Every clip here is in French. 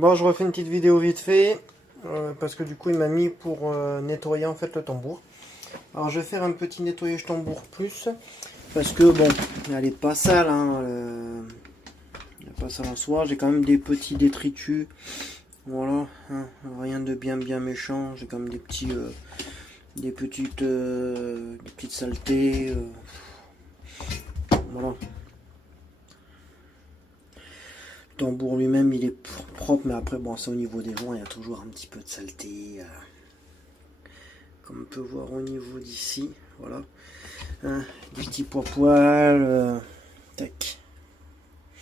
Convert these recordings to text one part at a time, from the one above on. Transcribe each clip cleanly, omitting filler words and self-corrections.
Bon, je refais une petite vidéo vite fait, parce que du coup il m'a mis pour nettoyer en fait le tambour. Alors je vais faire un petit nettoyage tambour plus, parce que bon, elle est pas sale, hein, elle est pas sale en soi, j'ai quand même des petits détritus, voilà, hein, rien de bien méchant, j'ai quand même des petites saletés, voilà. Le tambour lui-même il est propre, mais après bon, c'est au niveau des joints, il y a toujours un petit peu de saleté, comme on peut voir au niveau d'ici, voilà, hein, des petits poils, tac.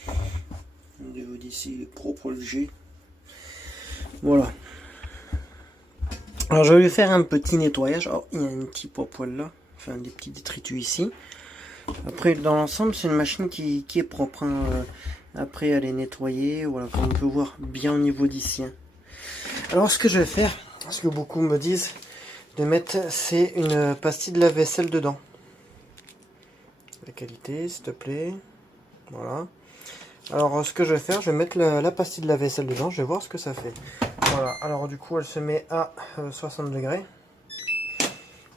Au niveau d'ici il est propre le G, voilà. Alors je vais lui faire un petit nettoyage. Oh, il y a un petit poil là, enfin des petits détritus ici. Après dans l'ensemble c'est une machine qui est propre, hein. Après elle est nettoyée, voilà, comme on peut voir bien au niveau d'ici, hein. Alors ce que je vais faire, ce que beaucoup me disent de mettre, c'est une pastille de lave-vaisselle dedans. La qualité s'il te plaît, voilà. Alors ce que je vais faire, je vais mettre la pastille de lave-vaisselle dedans, je vais voir ce que ça fait. Voilà, alors du coup elle se met à 60 degrés.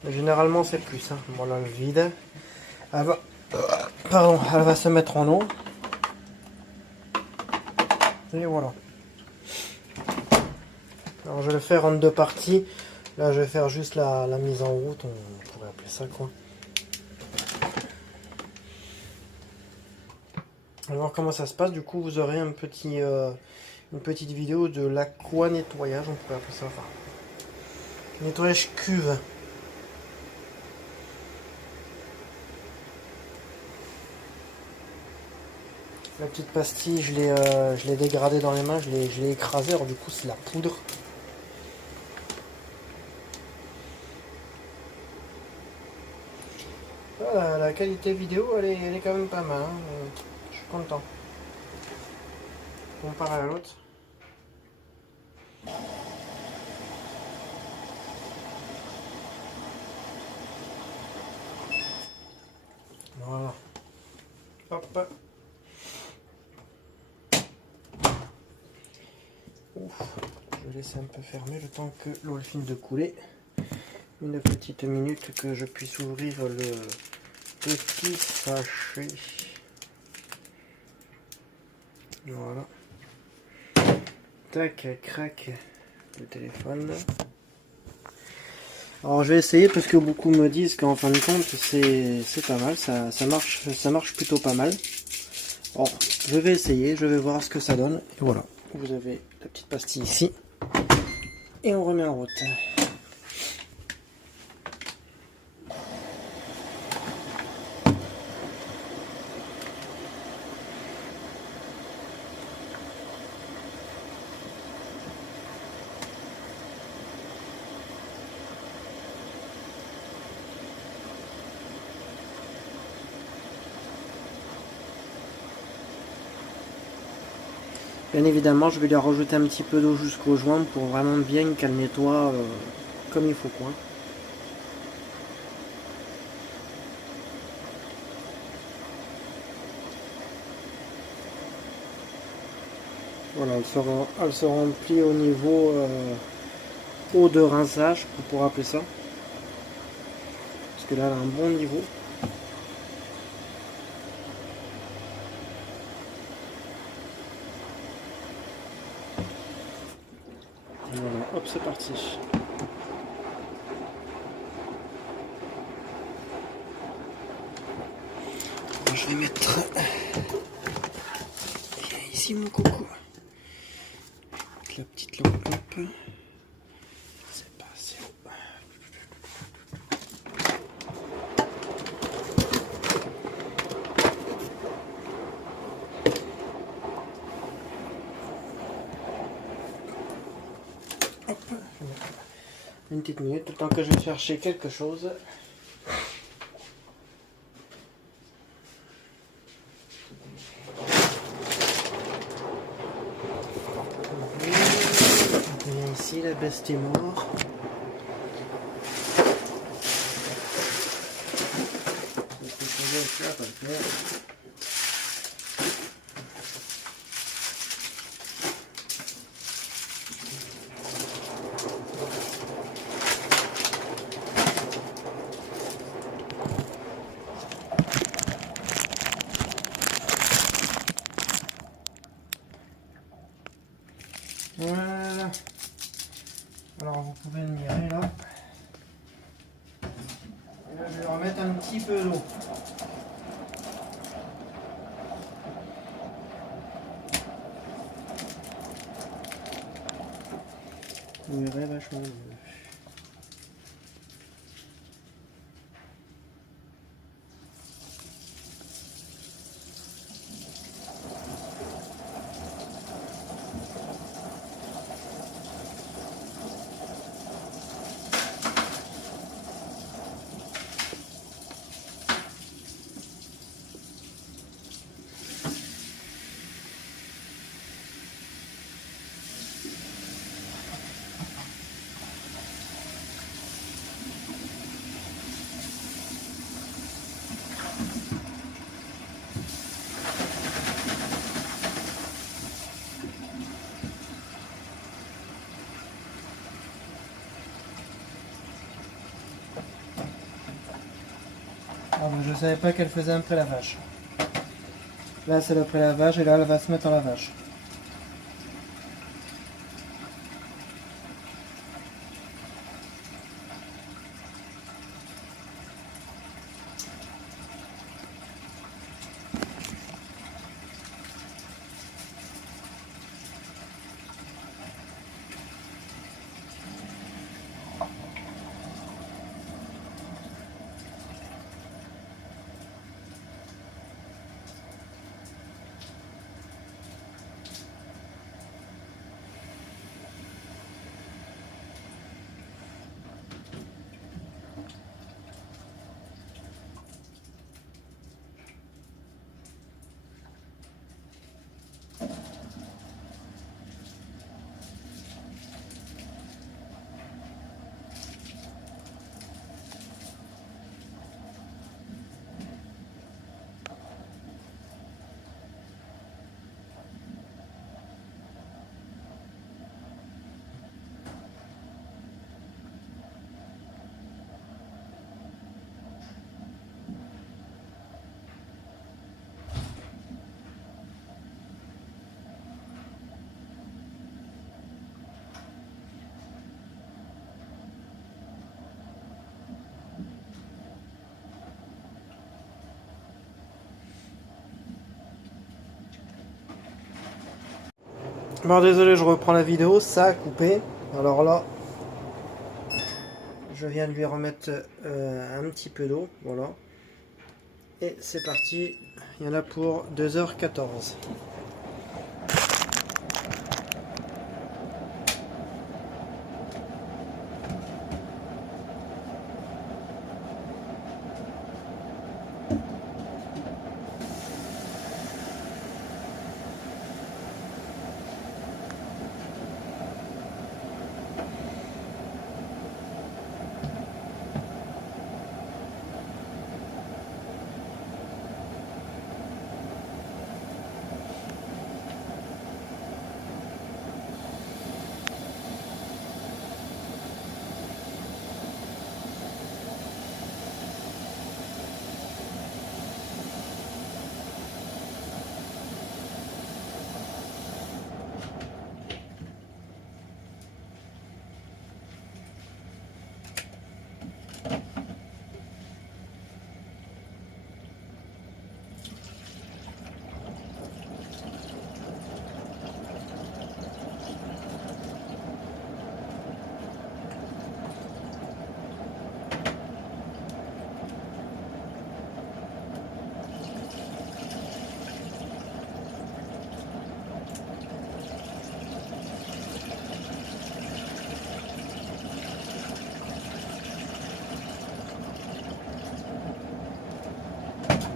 Mais généralement c'est plus, hein. Voilà le vide. Elle va, elle va se mettre en eau. Et voilà. Alors je vais le faire en deux parties. Là je vais faire juste la mise en route, on pourrait appeler ça quoi. On va voir comment ça se passe. Du coup vous aurez une petite vidéo de l'aqua nettoyage, on pourrait appeler ça. Enfin, nettoyage cuve. La petite pastille, je l'ai dégradée dans les mains, je l'ai écrasée, alors du coup c'est la poudre. Voilà, la qualité vidéo elle est quand même pas mal, hein. Je suis content. Comparé à l'autre. Voilà. Hop. Ouf. Je vais laisser un peu fermer le temps que l'eau finisse de couler. Une petite minute que je puisse ouvrir le petit sachet. Voilà. Tac, crac le téléphone. Alors je vais essayer parce que beaucoup me disent qu'en fin de compte c'est pas mal, ça marche plutôt pas mal. Alors je vais essayer, je vais voir ce que ça donne. Et voilà, vous avez la petite pastille ici. Et on remet en route. Bien évidemment, je vais lui rajouter un petit peu d'eau jusqu'au joint pour vraiment bien qu'elle nettoie comme il faut quoi. Voilà, elle se remplit au niveau eau de rinçage, on pourrait appeler ça. Parce que là, elle a un bon niveau. Voilà, hop, c'est parti. Je vais mettre ici mon coco. Avec la petite lampe. C'est pas assez haut. Hop, une petite minute, le temps que je vais chercher quelque chose. Ici, la bête est morte. Là, je vais remettre un petit peu d'eau. Vous verrez vachement mieux. Ah, je ne savais pas qu'elle faisait un pré-lavage. Là, c'est le pré-lavage et là, elle va se mettre en lavage. Bon, désolé, je reprends la vidéo, ça a coupé. Alors là, je viens de lui remettre un petit peu d'eau, voilà. Et c'est parti, il y en a pour 2h14.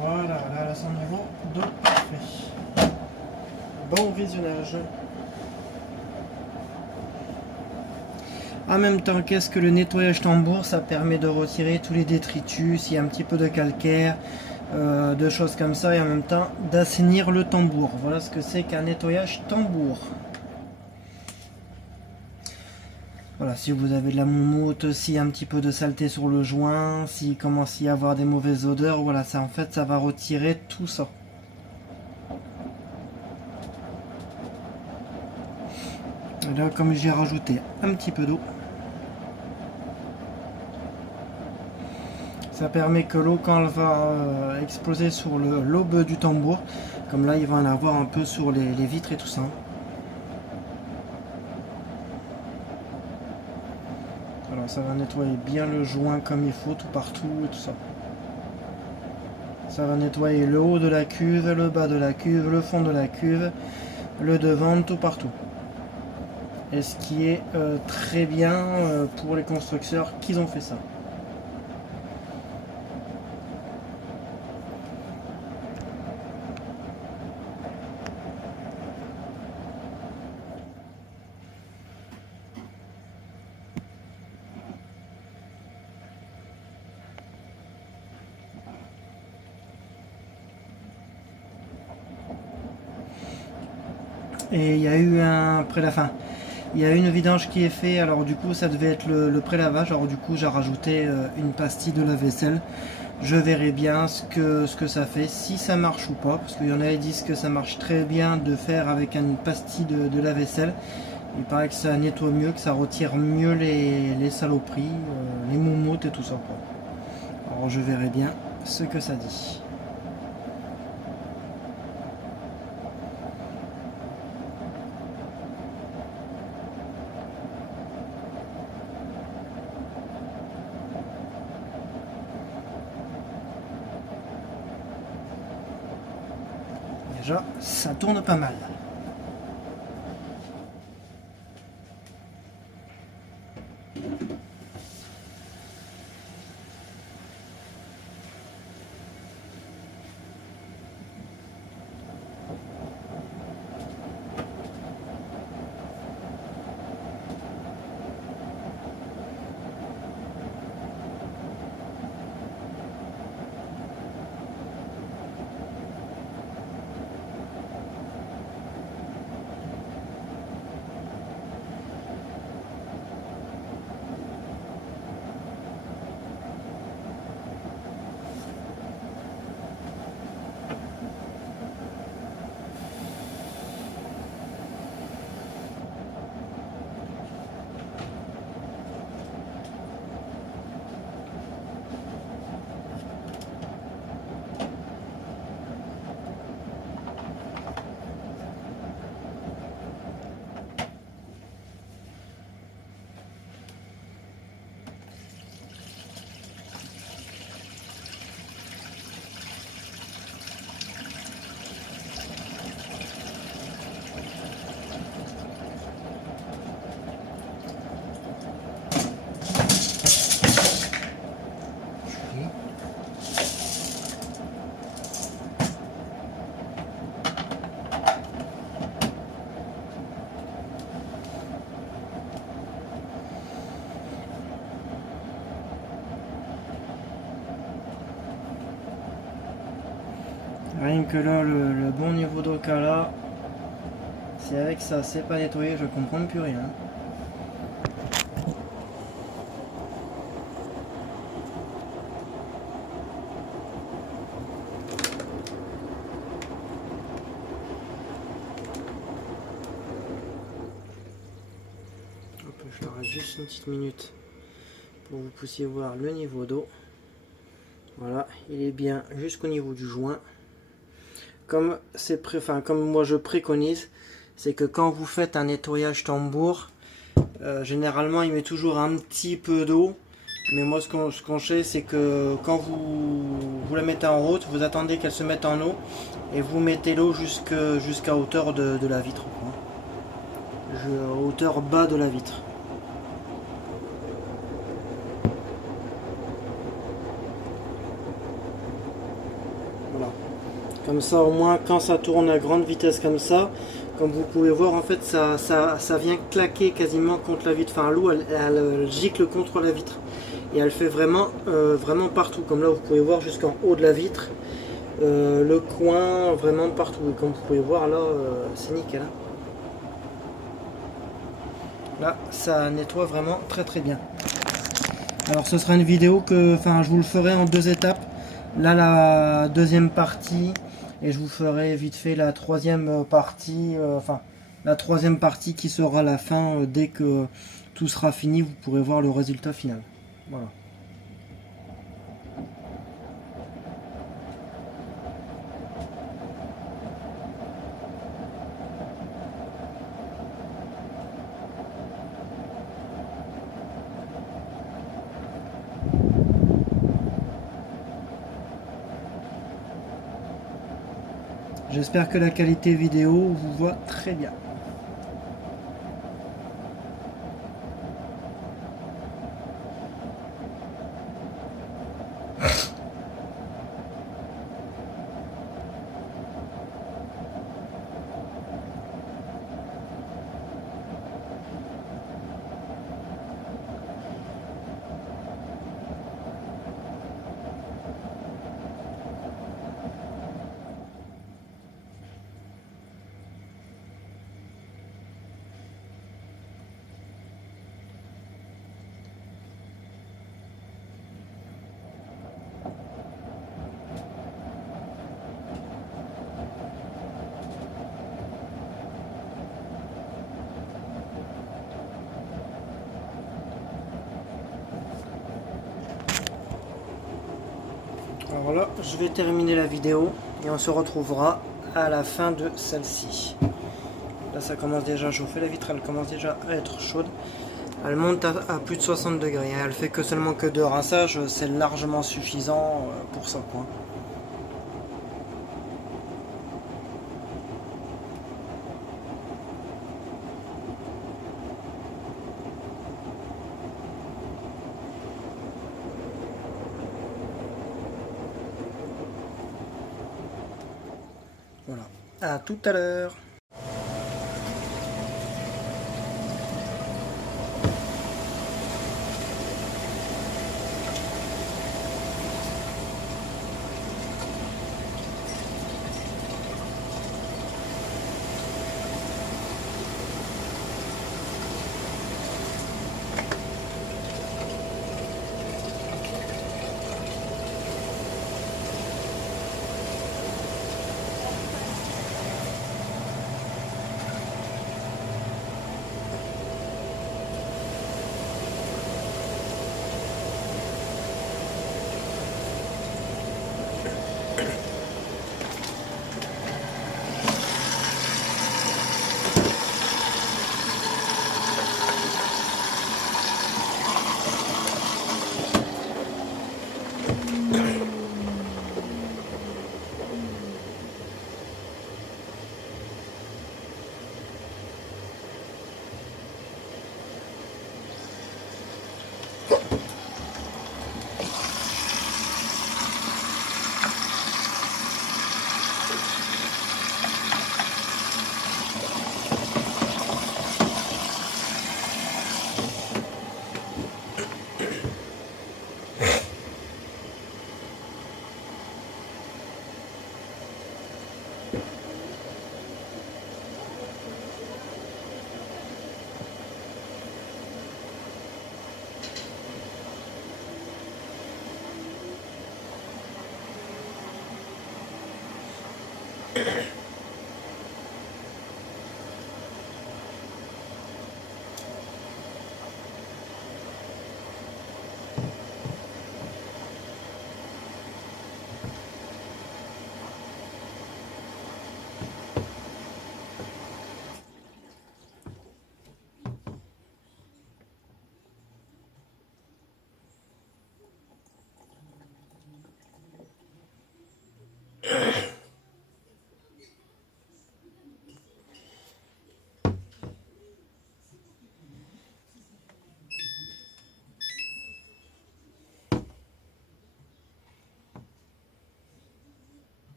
Voilà, là, elle a son niveau de parfait. Bon visionnage. En même temps, qu'est-ce que le nettoyage tambour? Ça permet de retirer tous les détritus, s'il y a un petit peu de calcaire, de choses comme ça, et en même temps d'assainir le tambour. Voilà ce que c'est qu'un nettoyage tambour. Voilà, si vous avez de la moumoute, s'il y a un petit peu de saleté sur le joint, s'il commence à y avoir des mauvaises odeurs, voilà, ça en fait ça va retirer tout ça. Et là, comme j'ai rajouté un petit peu d'eau, Ça permet que l'eau, quand elle va exploser sur l'aube du tambour, comme là il va en avoir un peu sur les vitres et tout ça. Alors ça va nettoyer bien le joint comme il faut, tout partout et tout ça. Ça va nettoyer le haut de la cuve, le bas de la cuve, le fond de la cuve, le devant, tout partout. Et ce qui est très bien pour les constructeurs qu'ils ont fait ça. Et il y a eu après la fin, il y a une vidange qui est faite, alors du coup ça devait être le pré-lavage, alors du coup j'ai rajouté une pastille de lave-vaisselle. Je verrai bien ce que ça fait, si ça marche ou pas, parce qu'il y en a qui disent que ça marche très bien de faire avec une pastille de lave-vaisselle. Il paraît que ça nettoie mieux, que ça retire mieux les saloperies, les moumoutes et tout ça, quoi. Alors je verrai bien ce que ça dit. Déjà, ça tourne pas mal. Rien que là, le bon niveau d'eau qu'elle a, si avec ça c'est pas nettoyé, je comprends plus rien. Hop, je leur reste juste une petite minute pour que vous puissiez voir le niveau d'eau. Voilà, il est bien jusqu'au niveau du joint. Comme moi je préconise, c'est que quand vous faites un nettoyage tambour, généralement il met toujours un petit peu d'eau. Mais moi ce qu'on fait, c'est que quand vous la mettez en route, vous attendez qu'elle se mette en eau et vous mettez l'eau jusqu'à hauteur de la vitre, hauteur bas de la vitre. Voilà. Comme ça au moins quand ça tourne à grande vitesse comme ça, comme vous pouvez voir, en fait ça vient claquer quasiment contre la vitre. Enfin l'eau elle gicle contre la vitre. Et elle fait vraiment partout. Comme là vous pouvez voir jusqu'en haut de la vitre. Le coin, vraiment partout. Et comme vous pouvez voir là, c'est nickel. Hein. Là ça nettoie vraiment très bien. Alors ce sera une vidéo que je vous le ferai en 2 étapes. Là la deuxième partie. Et je vous ferai vite fait la troisième partie, la troisième partie qui sera la fin. Dès que tout sera fini, vous pourrez voir le résultat final. Voilà. J'espère que la qualité vidéo vous voit très bien. Alors là, je vais terminer la vidéo et on se retrouvera à la fin de celle-ci. Là, ça commence déjà à chauffer, la vitre elle commence déjà à être chaude. Elle monte à plus de 60 degrés. Elle fait que seulement que 2 rinçages, c'est largement suffisant pour ça, quoi. Voilà. À tout à l'heure.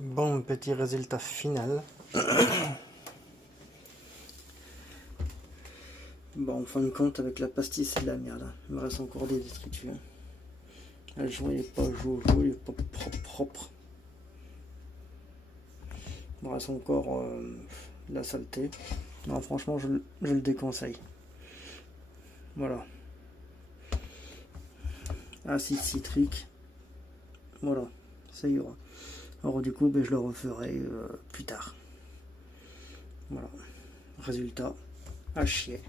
Bon, petit résultat final. Bon, en fin de compte, avec la pastille, c'est de la merde. Il me reste encore des détritus. Le joint n'est pas jojo, il n'est pas propre. Il me reste encore de la saleté. Non, franchement, je le déconseille. Voilà. Acide citrique. Voilà, ça ira. Alors du coup, je le referai plus tard. Voilà. Résultat, à chier.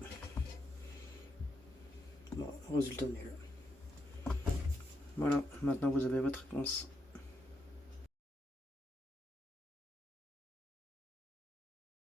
Bon, résultat nul. Voilà, maintenant vous avez votre réponse.